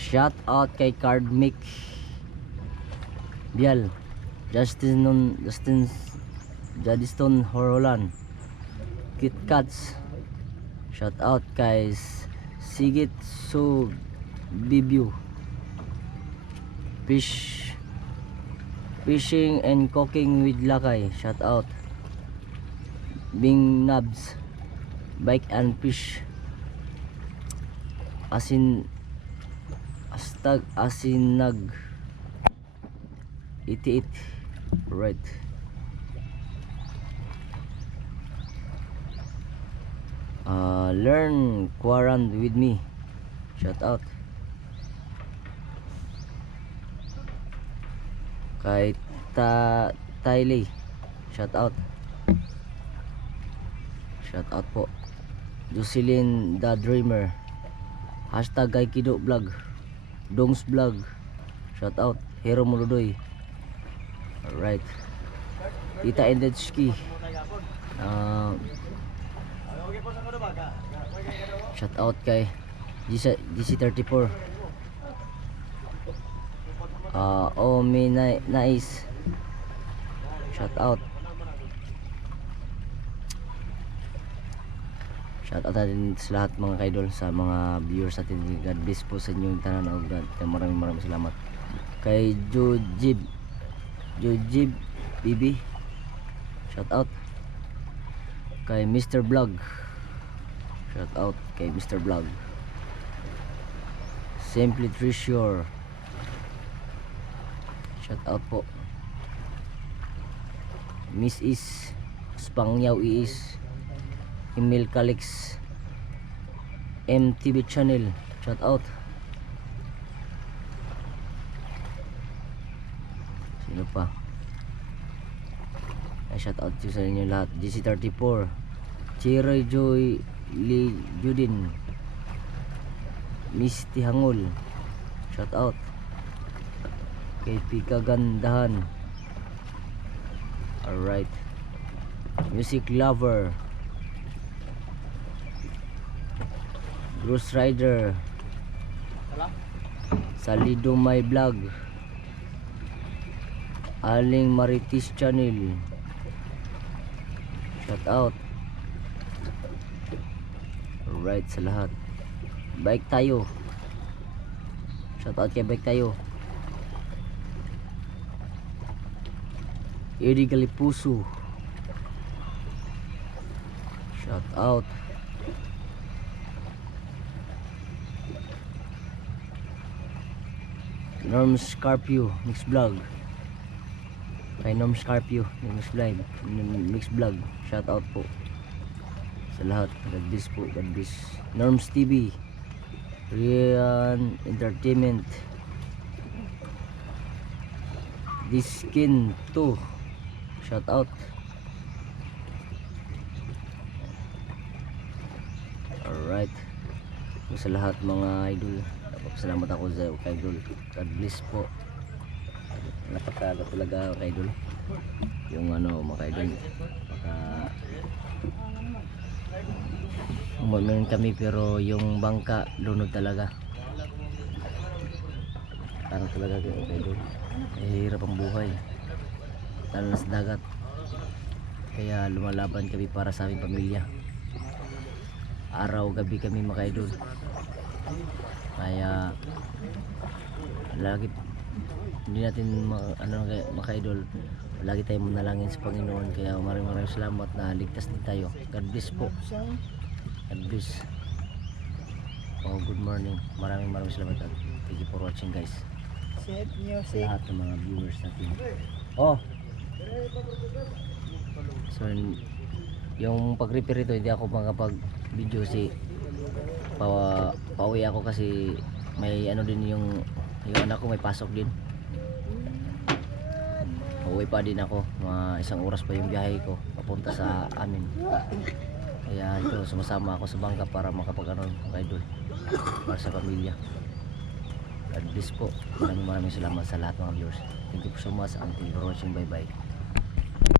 Shout out kay Cardmic Bial Justin Justin Jadiston Horolan Kit Kats. Shout out kay Sigit Su Bibiu Fish Fishing and cooking with Lakay. Shout out. Bing Nabs. Bike and Fish. Asin Astag Asinag. 88 Right. Uh, Learn Quarant with me. Shout out. Kay Ta Tylee. Shout out. Shout out po. Jocelyn the Dreamer. Hashtag Aikido Vlog Dongs Vlog. Shout out Hero Muludoy Alright. Tita Endedski uh, Shout out kay GC, GC34 uh, Oh may na, nice Shout out Shout out natin sa lahat mga kaidol sa mga viewers natin. God bless po sa inyong tanan o God. Maraming maraming salamat. Kay Jojib Jojib Bibi Shout out Kay Mr. Vlog Shout out kay Mr. Vlog Simply Treasure Shout out po Miss Is Spangyaw Is Emil Calix MTV channel. Shout out. Sino pa? Ay shout out sa inyo lahat. GC34 Chiroy Joy Lee Judin Misty Hangul. Shout out. Kay Pika Gandahan alright. Music lover Bruce Rider. Salido My Vlog. Aling Maritis Channel. Shout out. Alright sa lahat. Bike tayo. Shout out kay Bike tayo. Eddie Galipuso. Shout out Norm Scarpio Mix Vlog. Kay Norm Scarpio Mix Vlog Mix Vlog. Shout out po sa lahat. God bless po God bless. Norms TV Rian Entertainment. This Skin 2 shout out. Alright. Sa lahat mga idol salamat ako sa kay idol. God bless po. Napakaga talaga kay yung ano mga idol. Maka umamin kami pero yung bangka lunod talaga. Parang talaga kay idol. Eh, hirap ang buhay. Lalo sa dagat. Kaya lumalaban kami para sa aming pamilya. Araw gabi kami mga idol kaya lagi hindi natin ma, ano mga lagi tayong manalangin sa Panginoon. Kaya maraming maraming salamat na ligtas din tayo. God bless po. God bless. Oh good morning. Maraming maraming salamat at thank you for watching guys. Sa lahat ng mga viewers natin. Oh! So yung pag-repair ito hindi ako makapag video si pa pauwi ako kasi may ano din yung yung anak ko may pasok din. Pauwi pa din ako. Mga isang oras pa yung biyahe ko papunta sa amin. Kaya ito sumasama ako sa bangka para makapag ano mga idol para sa pamilya. God bless po. Maraming maraming salamat sa lahat mga viewers. Thank you so much. For watching bye bye